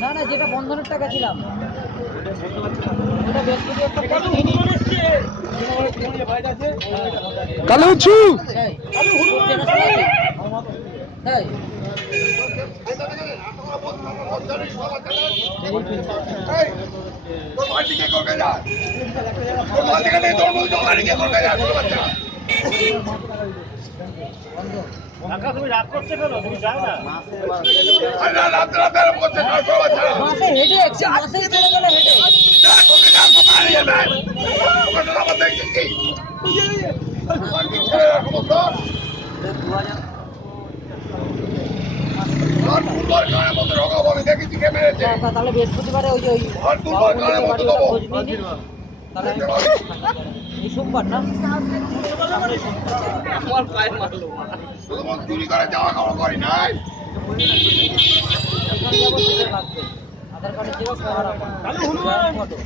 না না, যেটা বন্ধনের টাকা ছিলাম ওটা কালো উঁচু তাই তুমি রাগ করতে কেন? তুমি যাও না। মাসে হেঁটে একটু মাসে চলে গেলে হেঁটে তাহলে বৃহস্পতিবারে ওই যে ওই খোঁজ নিয়ে নিই। তাহলে এই সোমবার না আমার পায়ে মারলো। চুরি করে যাওয়া খাওয়া করি নাই আধার কার্ডের জেরক্স ফটো